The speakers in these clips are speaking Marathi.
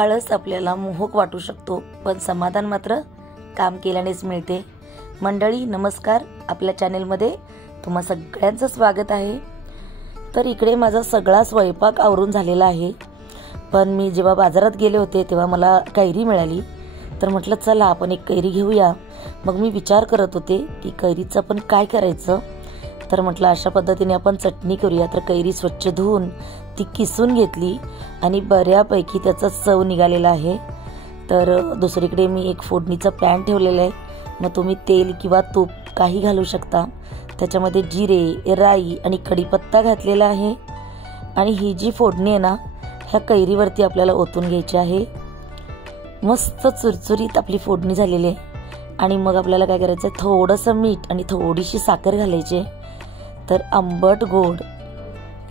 आळस आपल्याला मोहक वाटू शकतो, पण समाधान मात्र काम केल्यानेच मिळते। मंडळी नमस्कार, आपल्या चॅनेलमध्ये तुम्हा सगळ्यांचं स्वागत आहे। तर इकडे माझा सगळा स्वयंपाक आवरून झालेला आहे, पण मी जेव्हा बाजारात गेले होते तेव्हा मला कैरी मिळाली, तर म्हटलं चला आपण एक कैरी घेऊया। मग मी विचार करत होते की कैरीचं आपण काय करायचं, तर म्हटलं अशा पद्धतीने आपण चटणी करूया। तर कैरी स्वच्छ धुवून ती किसून घेतली आणि बऱ्यापैकी त्याचा चव निघालेला आहे। तर दुसरीकडे मी एक फोडणीचा पॅन ठेवलेला आहे, मग तुम्ही तेल किंवा तूप काही घालू शकता। त्याच्यामध्ये जिरे, राई आणि कढीपत्ता घातलेला आहे आणि ही जी फोडणी आहे ना, ह्या कैरीवरती आपल्याला ओतून घ्यायची आहे। मस्त चुरचुरीत आपली फोडणी झालेली आहे आणि मग आपल्याला काय करायचं आहे, थोडंसं मीठ आणि थोडीशी साखर घालायची। तर आंबट गोड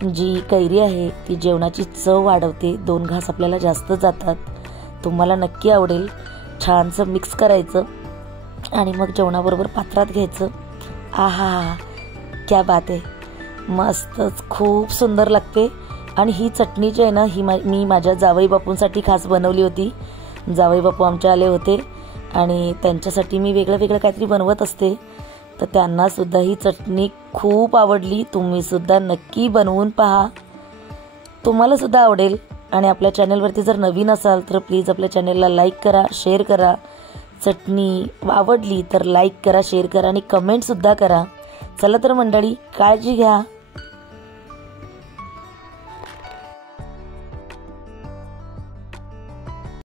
जी कैरी आहे ती जेवणाची चव वाढवते, 2 घास आपल्याला जास्त जातात। तुम्हाला नक्की आवडेल। छानसं मिक्स करायचं आणि मग जेवणाबरोबर पात्रात घ्यायचं। आहा क्या बात आहे, मस्तच खूप सुंदर लागते। आणि ही चटणी जी आहे ना, ही मी माझ्या जावई बापूंसाठी खास बनवली होती। जावई बापू आमचे आले होते आणि त्यांच्यासाठी मी वेगळं काहीतरी बनवत असते, तर त्यांना सुद्धा ही चटणी खूप आवडली। तुम्ही सुद्धा नक्की बनवून पहा, तुम्हाला सुद्धा आवडेल। आणि आपल्या चॅनलवरती जर नवीन असाल तर प्लीज आपल्या चॅनलला लाईक करा, शेअर करा। चटणी आवडली तर लाईक करा, शेअर करा आणि कमेंट सुद्धा करा। चला तर मंडळी, काळजी घ्या।